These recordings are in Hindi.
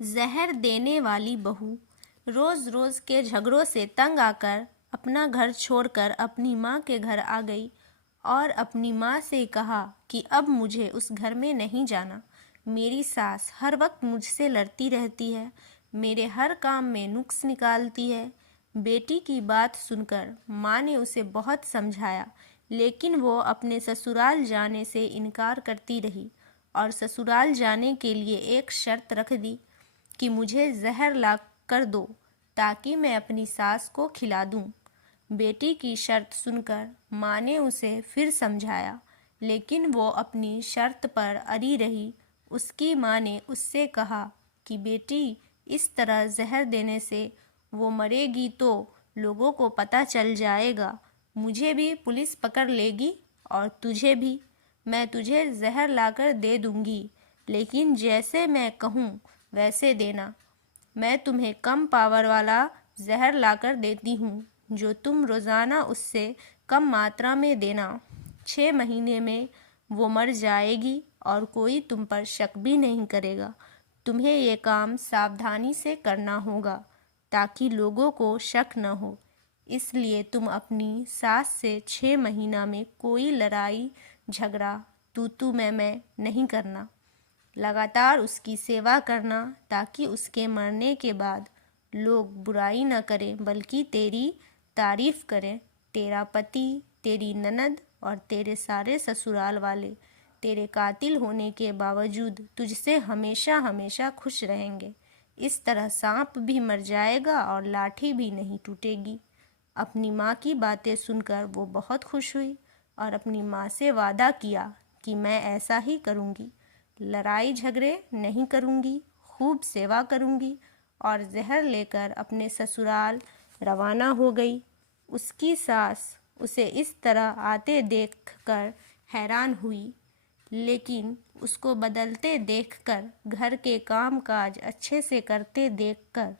जहर देने वाली बहू रोज रोज के झगड़ों से तंग आकर अपना घर छोड़कर अपनी माँ के घर आ गई और अपनी माँ से कहा कि अब मुझे उस घर में नहीं जाना। मेरी सास हर वक्त मुझसे लड़ती रहती है, मेरे हर काम में नुक्स निकालती है। बेटी की बात सुनकर माँ ने उसे बहुत समझाया, लेकिन वो अपने ससुराल जाने से इनकार करती रही और ससुराल जाने के लिए एक शर्त रख दी कि मुझे जहर ला कर दो ताकि मैं अपनी सास को खिला दूं। बेटी की शर्त सुनकर माँ ने उसे फिर समझाया, लेकिन वो अपनी शर्त पर अड़ी रही। उसकी माँ ने उससे कहा कि बेटी, इस तरह जहर देने से वो मरेगी तो लोगों को पता चल जाएगा, मुझे भी पुलिस पकड़ लेगी और तुझे भी। मैं तुझे जहर लाकर दे दूंगी, लेकिन जैसे मैं कहूँ वैसे देना। मैं तुम्हें कम पावर वाला जहर लाकर देती हूँ, जो तुम रोज़ाना उससे कम मात्रा में देना। 6 महीने में वो मर जाएगी और कोई तुम पर शक भी नहीं करेगा। तुम्हें ये काम सावधानी से करना होगा ताकि लोगों को शक न हो। इसलिए तुम अपनी सास से 6 महीना में कोई लड़ाई झगड़ा तू मैं नहीं करना। लगातार उसकी सेवा करना ताकि उसके मरने के बाद लोग बुराई न करें बल्कि तेरी तारीफ करें। तेरा पति, तेरी ननद और तेरे सारे ससुराल वाले तेरे कातिल होने के बावजूद तुझसे हमेशा हमेशा खुश रहेंगे। इस तरह सांप भी मर जाएगा और लाठी भी नहीं टूटेगी। अपनी माँ की बातें सुनकर वो बहुत खुश हुई और अपनी माँ से वादा किया कि मैं ऐसा ही करूँगी, लड़ाई झगड़े नहीं करूँगी, खूब सेवा करूँगी और जहर लेकर अपने ससुराल रवाना हो गई। उसकी सास उसे इस तरह आते देखकर हैरान हुई, लेकिन उसको बदलते देखकर, घर के काम काज अच्छे से करते देखकर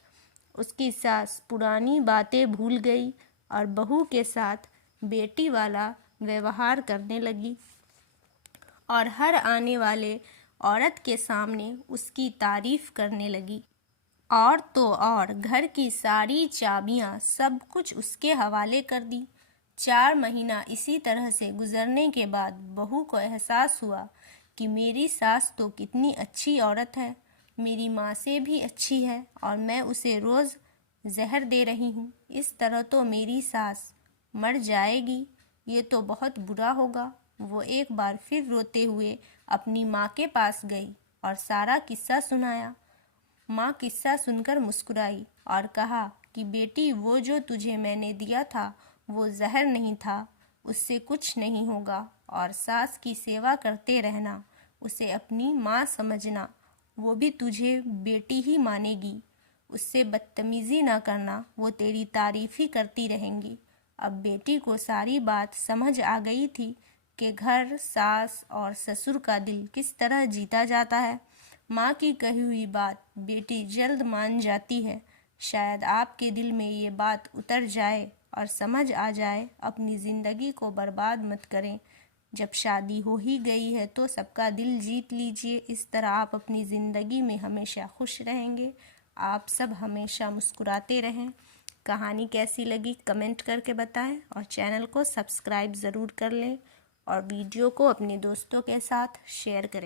उसकी सास पुरानी बातें भूल गई और बहू के साथ बेटी वाला व्यवहार करने लगी और हर आने वाले औरत के सामने उसकी तारीफ करने लगी। और तो और घर की सारी चाबियां सब कुछ उसके हवाले कर दी। 4 महीना इसी तरह से गुजरने के बाद बहू को एहसास हुआ कि मेरी सास तो कितनी अच्छी औरत है, मेरी माँ से भी अच्छी है और मैं उसे रोज़ जहर दे रही हूँ। इस तरह तो मेरी सास मर जाएगी, ये तो बहुत बुरा होगा। वो एक बार फिर रोते हुए अपनी माँ के पास गई और सारा किस्सा सुनाया। माँ किस्सा सुनकर मुस्कुराई और कहा कि बेटी, वो जो तुझे मैंने दिया था वो जहर नहीं था, उससे कुछ नहीं होगा और सास की सेवा करते रहना, उसे अपनी माँ समझना, वो भी तुझे बेटी ही मानेगी। उससे बदतमीज़ी ना करना, वो तेरी तारीफ ही करती रहेंगी। अब बेटी को सारी बात समझ आ गई थी कि घर, सास और ससुर का दिल किस तरह जीता जाता है। माँ की कही हुई बात बेटी जल्द मान जाती है। शायद आपके दिल में ये बात उतर जाए और समझ आ जाए, अपनी ज़िंदगी को बर्बाद मत करें। जब शादी हो ही गई है तो सबका दिल जीत लीजिए। इस तरह आप अपनी ज़िंदगी में हमेशा खुश रहेंगे। आप सब हमेशा मुस्कुराते रहें। कहानी कैसी लगी कमेंट करके बताएं और चैनल को सब्सक्राइब ज़रूर कर लें और वीडियो को अपने दोस्तों के साथ शेयर करें।